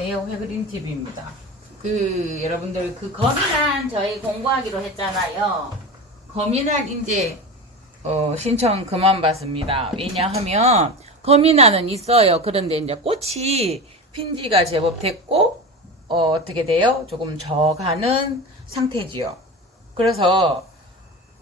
안녕하세요. 해그린TV입니다. 여러분들, 거미난 저희 공부하기로 했잖아요. 거미난 이제, 신청 그만 받습니다. 왜냐하면, 거미난은 있어요. 그런데 이제 꽃이 핀지가 제법 됐고, 어떻게 돼요? 조금 져가는 상태지요. 그래서,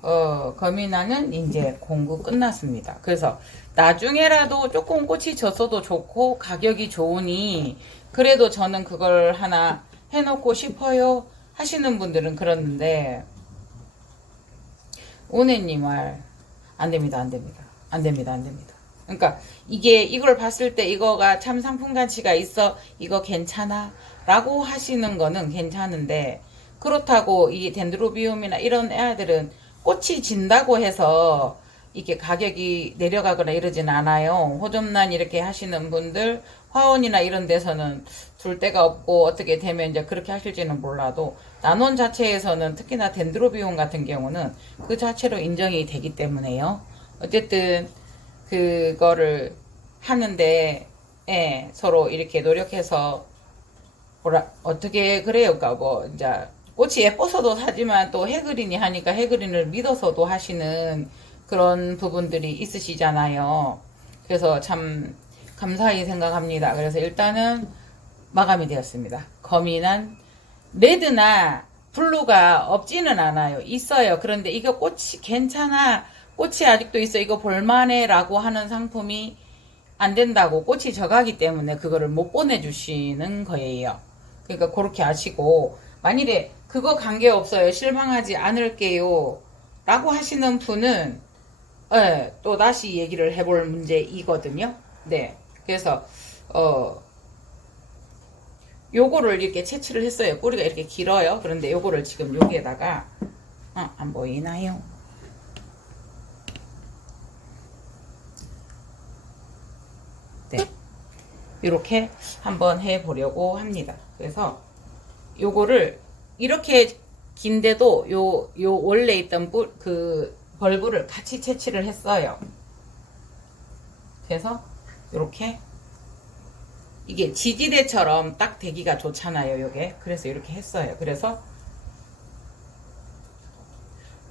거미나는 이제 공구 끝났습니다. 그래서 나중에라도 조금 꽃이 졌어도 좋고 가격이 좋으니 그래도 저는 그걸 하나 해놓고 싶어요 하시는 분들은 그러는데 오네님 말 안됩니다, 안됩니다, 안됩니다, 안됩니다. 그러니까 이걸 봤을 때 이거가 참 상품 가치가 있어, 이거 괜찮아 라고 하시는 거는 괜찮은데, 그렇다고 이 덴드로비움이나 이런 애들은 꽃이 진다고 해서 이게 가격이 내려가거나 이러진 않아요. 호접란 이렇게 하시는 분들, 화원이나 이런 데서는 둘 데가 없고 어떻게 되면 이제 그렇게 하실지는 몰라도, 난원 자체에서는 특히나 덴드로비움 같은 경우는 그 자체로 인정이 되기 때문에요. 어쨌든 그거를 하는데, 예, 서로 이렇게 노력해서 어떻게 그래요? 그러니까 뭐 이제 꽃이 예뻐서도 사지만 또 해그린이 하니까 해그린을 믿어서도 하시는 그런 부분들이 있으시잖아요. 그래서 참 감사히 생각합니다. 그래서 일단은 마감이 되었습니다. 거미난 레드나 블루가 없지는 않아요. 있어요. 그런데 이거 꽃이 괜찮아, 꽃이 아직도 있어, 이거 볼만해 라고 하는 상품이 안 된다고, 꽃이 져가기 때문에 그거를 못 보내주시는 거예요. 그러니까 그렇게 아시고, 만일에 그거 관계없어요, 실망하지 않을게요 라고 하시는 분은, 네, 또 다시 얘기를 해볼 문제이거든요. 네, 그래서 요거를 이렇게 채취를 했어요. 뿌리가 이렇게 길어요. 그런데 요거를 지금 여기에다가 안 보이나요? 네, 이렇게 한번 해보려고 합니다. 그래서 요거를 이렇게 긴데도 요 원래 있던 그 벌브를 같이 채취를 했어요. 그래서 이렇게 이게 지지대처럼 딱 되기가 좋잖아요, 요게. 그래서 이렇게 했어요. 그래서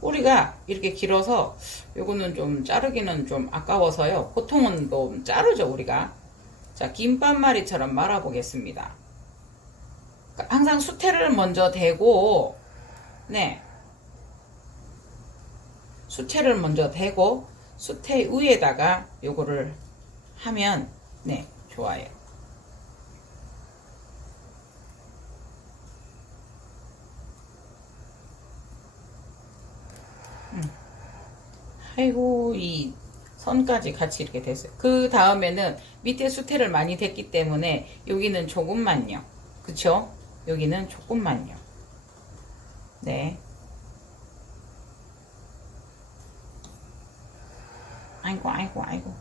뿌리가 이렇게 길어서 요거는 좀 자르기는 좀 아까워서요. 보통은 좀 자르죠, 우리가. 자, 김밥말이처럼 말아 보겠습니다. 항상 수태를 먼저 대고, 네, 수태를 먼저 대고 수태 위에다가 요거를 하면 네, 좋아요. 아이고, 이 선까지 같이 이렇게 됐어요. 그 다음에는 밑에 수태를 많이 댔기 때문에 여기는 조금만요. 그쵸? 여기는 조금만요. 네. 아이고, 아이고, 아이고.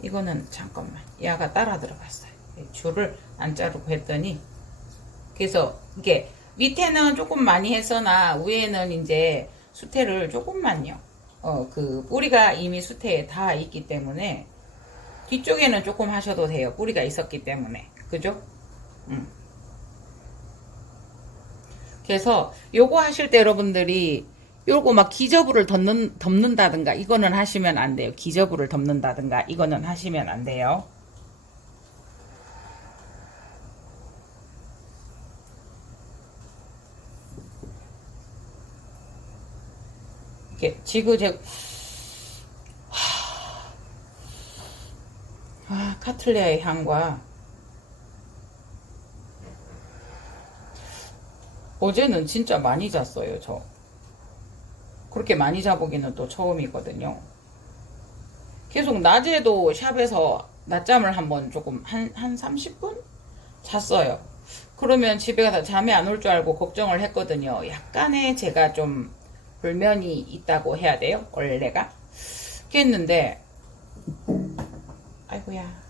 이거는 잠깐만. 얘가 따라 들어갔어요. 줄을 안 자르고 했더니. 그래서 이게 밑에는 조금 많이 했으나 위에는 이제 수태를 조금만요. 그 뿌리가 이미 수태에 다 있기 때문에 뒤쪽에는 조금 하셔도 돼요. 뿌리가 있었기 때문에. 그죠? 그래서 요거 하실 때 여러분들이 요거 막 기저부를 덮는다든가 이거는 하시면 안 돼요. 기저부를 덮는다든가 이거는 하시면 안 돼요. 이렇게 지그재그. 카틀레아의 향과 어제는 진짜 많이 잤어요. 저 그렇게 많이 자보기는 또 처음이거든요. 계속 낮에도 샵에서 낮잠을 한번 조금 한 30분 잤어요. 그러면 집에 가서 잠이 안 올 줄 알고 걱정을 했거든요. 약간의 제가 좀 불면이 있다고 해야 돼요, 원래가. 그랬는데 아이고야.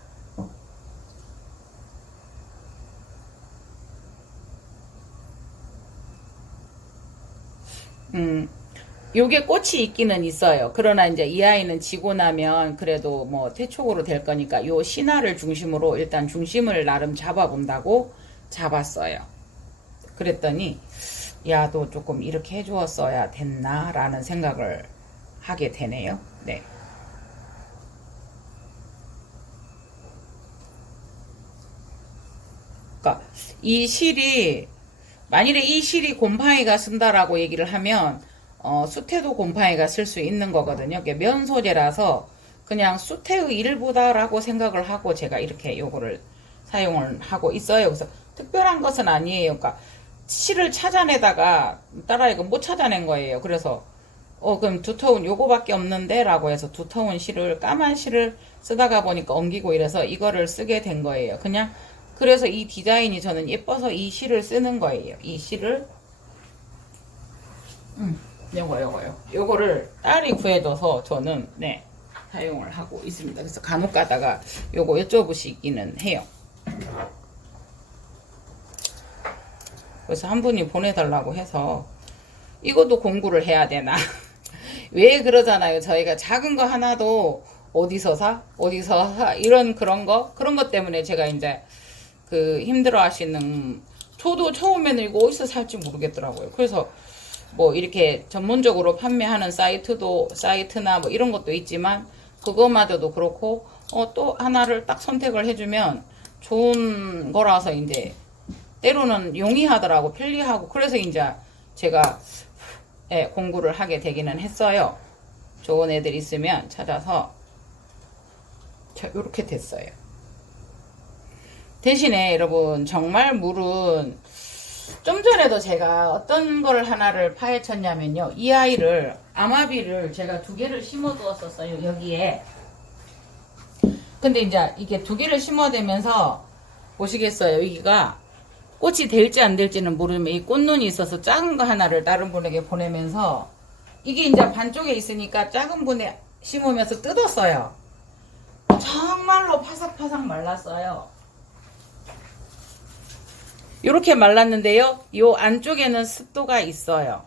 요게 꽃이 있기는 있어요. 그러나 이제 이 아이는 지고 나면 그래도 뭐 태촉으로 될 거니까 요 신화를 중심으로 일단 중심을 나름 잡아본다고 잡았어요. 그랬더니 야, 도 조금 이렇게 해주었어야 됐나라는 생각을 하게 되네요. 네. 그러니까 이 실이 만일에 이 실이 곰팡이가 쓴다라고 얘기를 하면 수태도 곰팡이가 쓸 수 있는 거거든요. 면 소재라서 그냥 수태의 일부다라고 생각을 하고 제가 이렇게 요거를 사용을 하고 있어요. 그래서 특별한 것은 아니에요. 그러니까 실을 찾아내다가 딸아이가 못 찾아낸 거예요. 그래서 그럼 두터운 요거밖에 없는데 라고 해서 두터운 실을 까만 실을 쓰다가 보니까 엉기고 이래서 이거를 쓰게 된 거예요. 그냥 그래서 이 디자인이 저는 예뻐서 이 실을 쓰는 거예요. 이 실을 요거를 딸이 구해줘서 저는 네 사용을 하고 있습니다. 그래서 간혹 가다가 요거 여쭤보시기는 해요. 그래서 한 분이 보내달라고 해서 이것도 공부를 해야 되나 왜 그러잖아요. 저희가 작은 거 하나도 어디서 사 이런 그런 것 때문에 제가 이제 그 힘들어 하시는 저도 처음에는 이거 어디서 살지 모르겠더라고요. 그래서 뭐 이렇게 전문적으로 판매하는 사이트나 뭐 이런 것도 있지만 그것마저도 그렇고 또 하나를 딱 선택을 해주면 좋은 거라서 이제 때로는 용이하더라고, 편리하고. 그래서 이제 제가 공부를 하게 되기는 했어요. 좋은 애들 있으면 찾아서 이렇게 됐어요. 대신에 여러분 정말 물은 좀 전에도 제가 어떤 걸 하나를 파헤쳤냐면요. 이 아이를 아마비를 제가 2개를 심어 두었었어요. 여기에. 근데 이제 이게 2개를 심어대면서 보시겠어요. 여기가 꽃이 될지 안 될지는 모르면 이 꽃눈이 있어서 작은 거 하나를 다른 분에게 보내면서 이게 이제 반쪽에 있으니까 작은 분에 심으면서 뜯었어요. 정말로 파삭파삭 말랐어요. 이렇게 말랐는데요. 요 안쪽에는 습도가 있어요.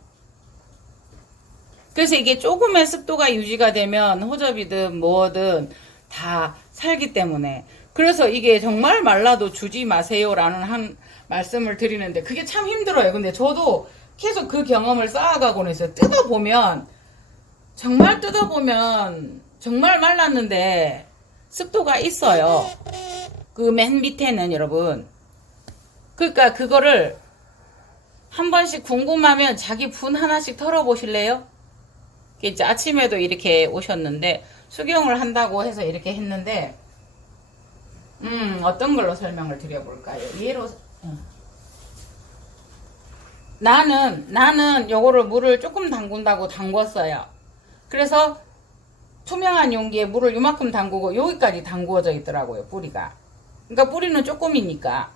그래서 이게 조금의 습도가 유지가 되면 호접이든 뭐든 다 살기 때문에. 그래서 이게 정말 말라도 주지 마세요라는 한 말씀을 드리는데 그게 참 힘들어요. 근데 저도 계속 그 경험을 쌓아가고는 있어요. 뜯어보면 정말 말랐는데 습도가 있어요. 그 맨 밑에는 여러분. 그러니까 그거를 한 번씩 궁금하면 자기 분 하나씩 털어보실래요? 이제 아침에도 이렇게 오셨는데 수경을 한다고 해서 이렇게 했는데 어떤 걸로 설명을 드려볼까요? 예로 나는 요거를 물을 조금 담근다고 담궜어요. 그래서 투명한 용기에 물을 요만큼 담그고 여기까지 담그어져 있더라고요. 뿌리가. 그러니까 뿌리는 조금이니까.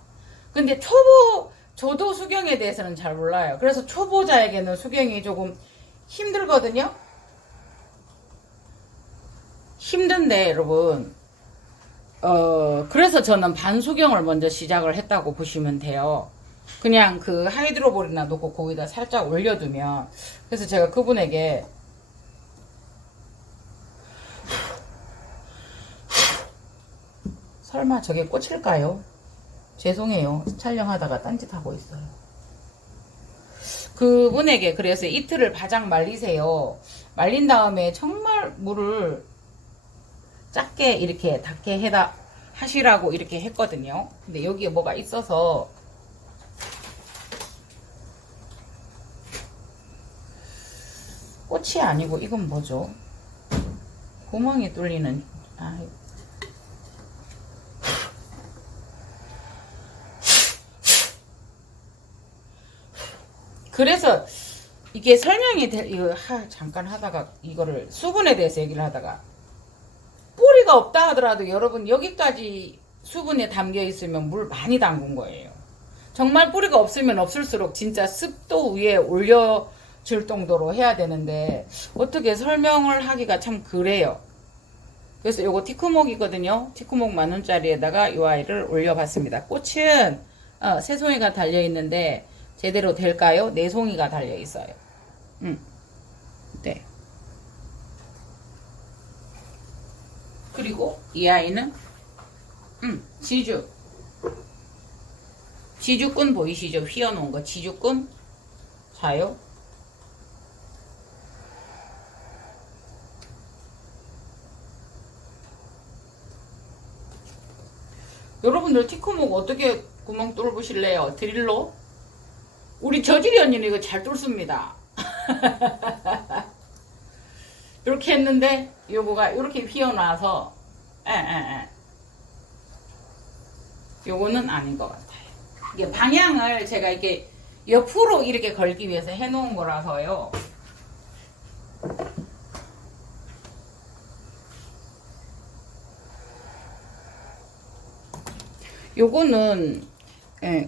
근데 저도 수경에 대해서는 잘 몰라요. 그래서 초보자에게는 수경이 조금 힘들거든요. 힘든데 여러분 그래서 저는 반수경을 먼저 시작을 했다고 보시면 돼요. 그냥 그 하이드로볼이나 놓고 거기다 살짝 올려두면. 그래서 제가 그분에게 설마 저게 꽃일까요? 죄송해요. 촬영하다가 딴짓하고 있어요. 그분에게 그래서 이틀을 바짝 말리세요. 말린 다음에 정말 물을 작게 이렇게 닿게 하시라고 이렇게 했거든요. 근데 여기에 뭐가 있어서 꽃이 아니고 이건 뭐죠? 구멍이 뚫리는 그래서 이게 설명이 잠깐 하다가 이거를 수분에 대해서 얘기를 하다가 뿌리가 없다 하더라도 여러분 여기까지 수분에 담겨 있으면 물 많이 담근 거예요. 정말 뿌리가 없으면 없을수록 진짜 습도 위에 올려줄 정도로 해야 되는데 어떻게 설명을 하기가 참 그래요. 그래서 요거 티크목이거든요. 티크목 10,000원짜리에다가 이 아이를 올려봤습니다. 꽃은 3송이가 달려있는데 제대로 될까요? 4송이가 달려있어요. 그리고 이 아이는 지주꾼 보이시죠? 휘어놓은 거 지주꾼. 자요. 여러분들 티코목 어떻게 구멍 뚫으실래요? 드릴로? 우리 저지리 언니는 이거 잘 뚫습니다. 이렇게 했는데 요거가 이렇게 휘어나와서 요거는 아닌 것 같아요. 이게 방향을 제가 이렇게 옆으로 이렇게 걸기 위해서 해놓은 거라서요. 요거는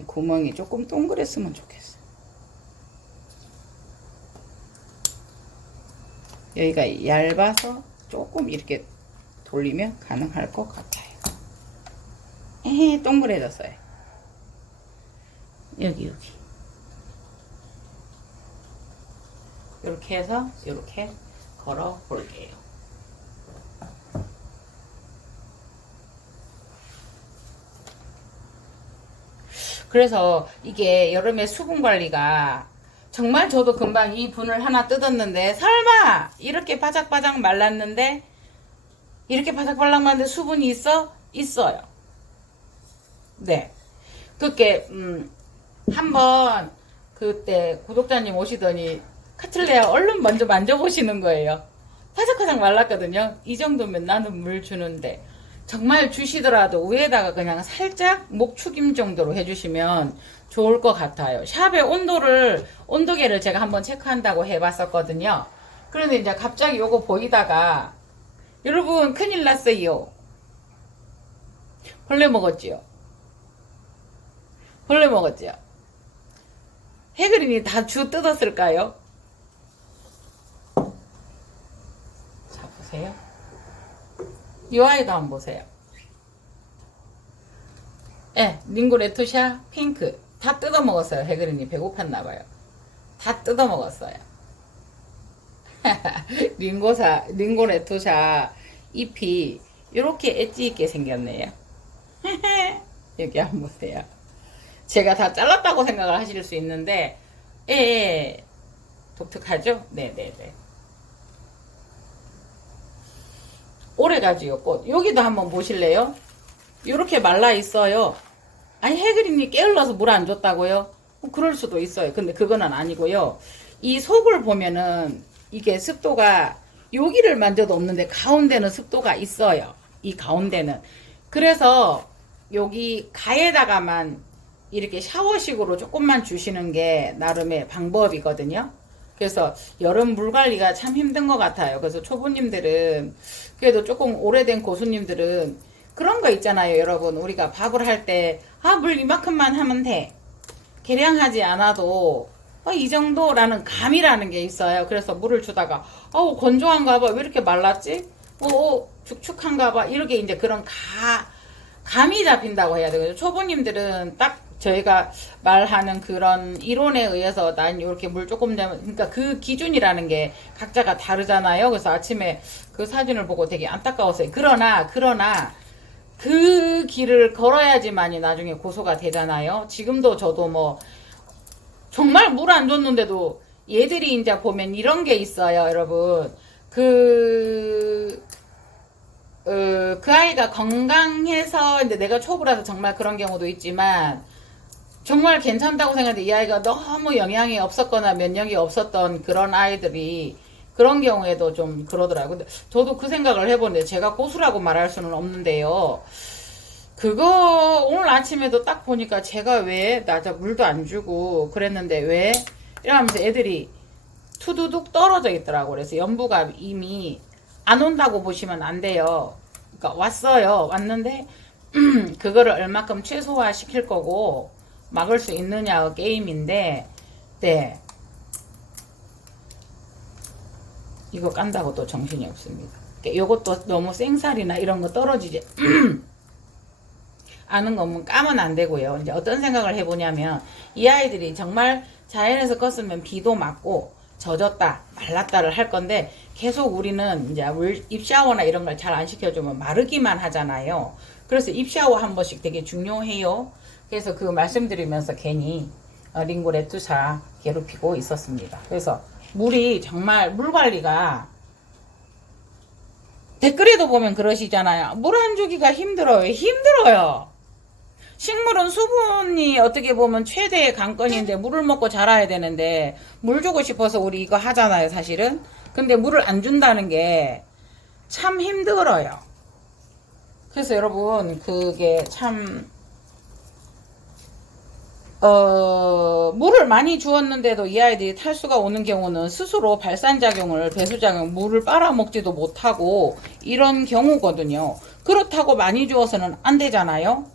구멍이 조금 동그랬으면 좋겠어요. 여기가 얇아서 조금 이렇게 돌리면 가능할 것 같아요. 동그래졌어요. 여기 이렇게 해서 이렇게 걸어 볼게요. 그래서 이게 여름에 수분 관리가 정말 저도 금방 이 분을 하나 뜯었는데 설마 이렇게 바삭바삭 말랐는데 이렇게 바삭바삭 말랐는데 수분이 있어? 있어요. 네. 그게 한번 그때 구독자님 오시더니 카틀레아 얼른 먼저 만져보시는 거예요. 바삭바삭 말랐거든요. 이 정도면 나는 물 주는데 정말 주시더라도 위에다가 그냥 살짝 목축임 정도로 해주시면 좋을 것 같아요. 샵의 온도계를 제가 한번 체크한다고 해봤었거든요. 그런데 이제 갑자기 요거 보이다가 여러분 큰일 났어요. 벌레 먹었지요? 벌레 먹었지요? 해그린이 다 주 뜯었을까요? 자, 보세요. 이 아이도 한번 보세요. 링고 레투샤 핑크 다 뜯어 먹었어요. 해그린이 배고팠나봐요. 다 뜯어 먹었어요. 링고 레투샤 잎이 이렇게 엣지 있게 생겼네요. 여기 한번 보세요. 제가 다 잘랐다고 생각을 하실 수 있는데 독특하죠? 네네네. 오래가지요 꽃. 여기도 한번 보실래요? 이렇게 말라 있어요. 아니 해그린이 게을러서 물 안 줬다고요? 그럴 수도 있어요. 근데 그거는 아니고요. 이 속을 보면은 이게 습도가 여기를 만져도 없는데 가운데는 습도가 있어요. 이 가운데는. 그래서 여기 가에다가만 이렇게 샤워식으로 조금만 주시는 게 나름의 방법이거든요. 그래서 여름 물 관리가 참 힘든 것 같아요. 그래서 초보님들은 그래도 조금 오래된 고수님들은 그런 거 있잖아요. 여러분 우리가 밥을 할 때 물 이만큼만 하면 돼. 계량하지 않아도 이 정도라는 감이라는 게 있어요. 그래서 물을 주다가 건조한가 봐. 왜 이렇게 말랐지? 축축한가 봐. 이렇게 이제 그런 감이 잡힌다고 해야 되거든요. 초보님들은 딱 저희가 말하는 그런 이론에 의해서 난 이렇게 물 조금 내면 그러니까 그 기준이라는 게 각자가 다르잖아요. 그래서 아침에 그 사진을 보고 되게 안타까웠어요. 그러나 그 길을 걸어야지만이 나중에 고소가 되잖아요. 지금도 저도 뭐 정말 물 안 줬는데도 얘들이 이제 보면 이런 게 있어요, 여러분. 그 아이가 건강해서 이제 내가 초보라서 정말 그런 경우도 있지만 정말 괜찮다고 생각하는데 이 아이가 너무 영양이 없었거나 면역이 없었던 그런 아이들이 그런 경우에도 좀 그러더라고요. 근데 저도 그 생각을 해보는데 제가 고수라고 말할 수는 없는데요. 그거 오늘 아침에도 딱 보니까 제가 왜 낮에 물도 안 주고 그랬는데 왜 이러면서 애들이 투두둑 떨어져 있더라고요. 그래서 연부가 이미 안 온다고 보시면 안 돼요. 그러니까 왔는데 그거를 얼마큼 최소화 시킬 거고 막을 수 있느냐의 게임인데 네. 이거 깐다고 또 정신이 없습니다. 요것도 너무 생살이나 이런 거 떨어지지 않은 거면 까면 안 되고요. 이제 어떤 생각을 해보냐면 이 아이들이 정말 자연에서 컸으면 비도 맞고 젖었다 말랐다를 할 건데 계속 우리는 이제 입샤워나 이런 걸 잘 안 시켜주면 마르기만 하잖아요. 그래서 입샤워 한 번씩 되게 중요해요. 그래서 그 말씀드리면서 괜히 링고레투사 괴롭히고 있었습니다. 그래서 물이 정말 물 관리가 댓글에도 보면 그러시잖아요. 물 안 주기가 힘들어요. 힘들어요. 식물은 수분이 어떻게 보면 최대의 관건인데 물을 먹고 자라야 되는데 물 주고 싶어서 우리 이거 하잖아요, 사실은. 근데 물을 안 준다는 게 참 힘들어요. 그래서 여러분 그게 참 물을 많이 주었는데도 이 아이들이 탈수가 오는 경우는 스스로 발산작용을, 배수작용, 물을 빨아먹지도 못하고 이런 경우거든요. 그렇다고 많이 주어서는 안 되잖아요.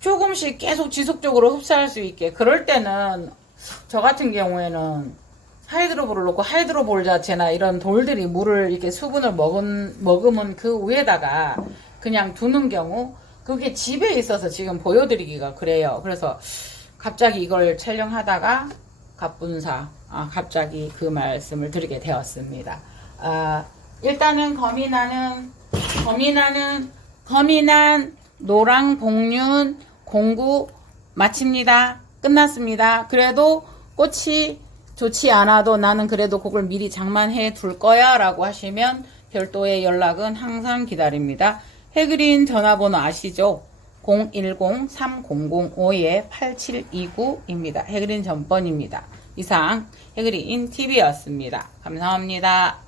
조금씩 계속 지속적으로 흡수할 수 있게. 그럴 때는 저 같은 경우에는 하이드로볼을 놓고 하이드로볼 자체나 이런 돌들이 물을 이렇게 수분을 머금은 그 위에다가 그냥 두는 경우, 그게 집에 있어서 지금 보여드리기가 그래요. 그래서 갑자기 이걸 촬영하다가 갑분사 갑자기 그 말씀을 드리게 되었습니다. 일단은 거미난 노랑복륜 공구 마칩니다. 끝났습니다. 그래도 꽃이 좋지 않아도 나는 그래도 그걸 미리 장만해 둘 거야 라고 하시면 별도의 연락은 항상 기다립니다. 해그린 전화번호 아시죠? 010-3005-8729입니다. 해그린 전번입니다. 이상 해그린 TV였습니다. 감사합니다.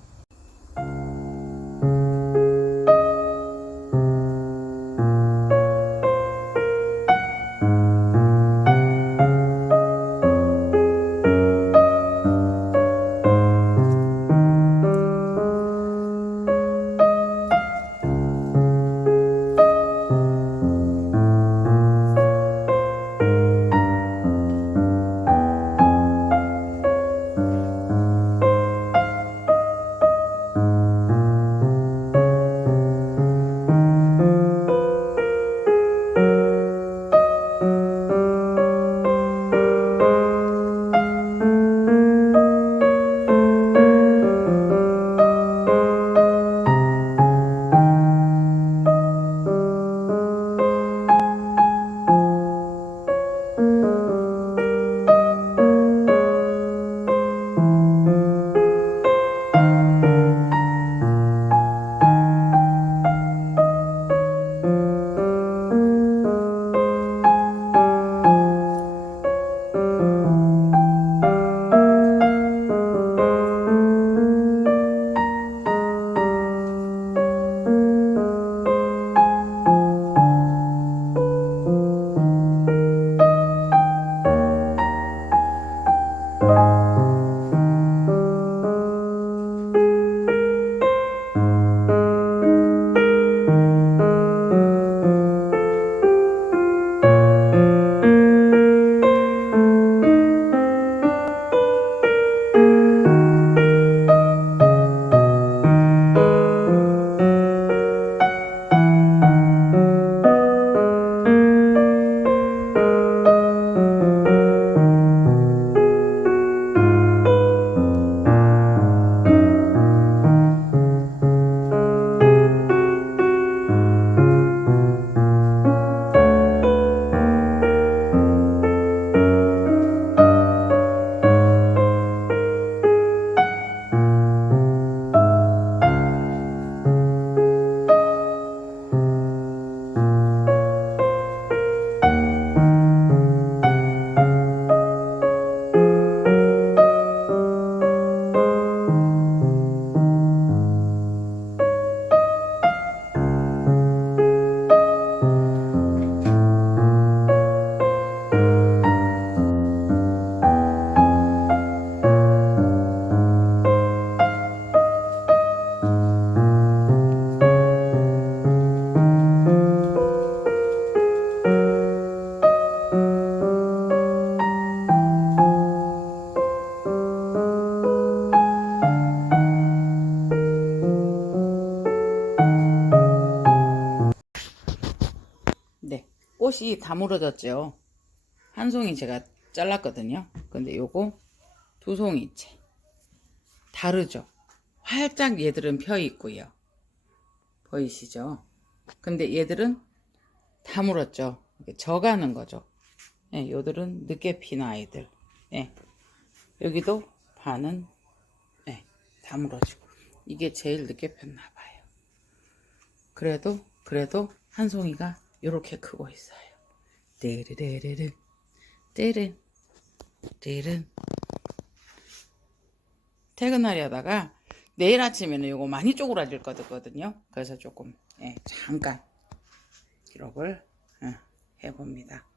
네, 꽃이 다 물어졌죠. 한 송이 제가 잘랐거든요. 근데 요거 두 송이째. 다르죠. 활짝 얘들은 펴 있고요. 보이시죠? 근데 얘들은 다 물었죠. 이렇게 져가는 거죠. 예, 요들은 늦게 핀 아이들. 예, 여기도 반은 예, 다 물어지고. 이게 제일 늦게 폈나 봐요. 그래도 한 송이가 요렇게 크고 있어요. 띠르르르르 띠르 띠르. 퇴근하려다가 내일 아침에는 요거 많이 쪼그라질 거거든요. 그래서 조금 잠깐 기록을 해봅니다.